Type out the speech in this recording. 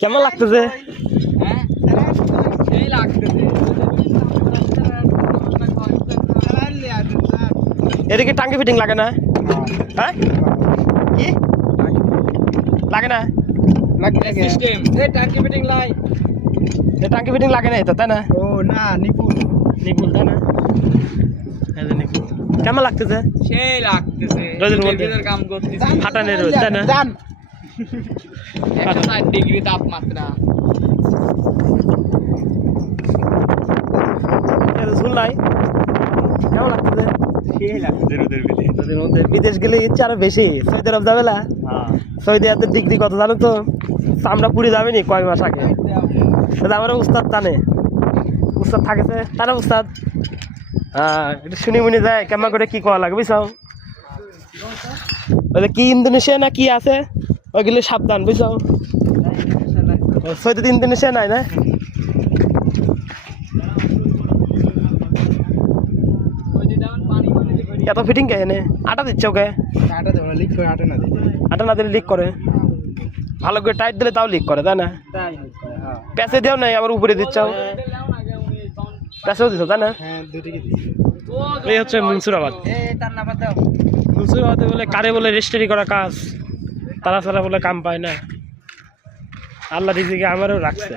কেমন লাগতেছে? এটা কি টাঙ্কি ফিটিং লাগে না? হ্যাঁ কি লাগে না? টাঙ্কি ফিটিং লাগে না তো, তাই না? ও না, নিপুল তাই না? কেমন লাগতেছে? সেই লাগতেছে রোদের মধ্যে কাম করতেছি ফাটানের রোদ, তাই না? 160 ডিগ্রি তাপমাত্রা। ঝুলাই কেমন লাগতেছে? সেই লাগছে রোদের ভিতরে। রোদের মধ্যে বিদেশ গেলে ইচ্ছা আরো বেশি। সৌদি আরব যাবে না? সৌদি আরব ডিগ্রি কত জানো তো? চামড়া পুড়ে যাবে নি কয় মাস আগে। আমার উস্তাদ জানে, উস্তাদ থাকেছে, তাই না উস্তাদ? হ্যাঁ, এটা শুনি মুনি যায় কেমন করে কি করা লাগে বুঝছো? ওই কি ইন্দোনেশিয়া না কি আছে ওইগুলো সাবধান বুঝছো? সৌদি ইন্দোনেশিয়া নাই না? এত ফিটিং কে এনে আটা দিচ্ছে ওকে? আটা দেবো, লিক করে আটা না দিতে। আটা না দিলে লিক করে, ভালো করে টাইট দিলে তাও লিক করে, তাই না? তাই লিক করে, হ্যাঁ। প্যাসে দেও নাই আবার উপরে দিচ্ছ, প্যাসেও দিচ্ছ, তাই না? হ্যাঁ, দুটিকে দিচ্ছি। এই হচ্ছে মনসুরাবাদ। তার নাম্বার দাও। মনসুরাবাদে বলে কারে বলে রেজিস্ট্রি করা কাজ, তারা ছাড়া বলে কাম পায় না। আল্লাহ রিজিকে আমারও রাখছে।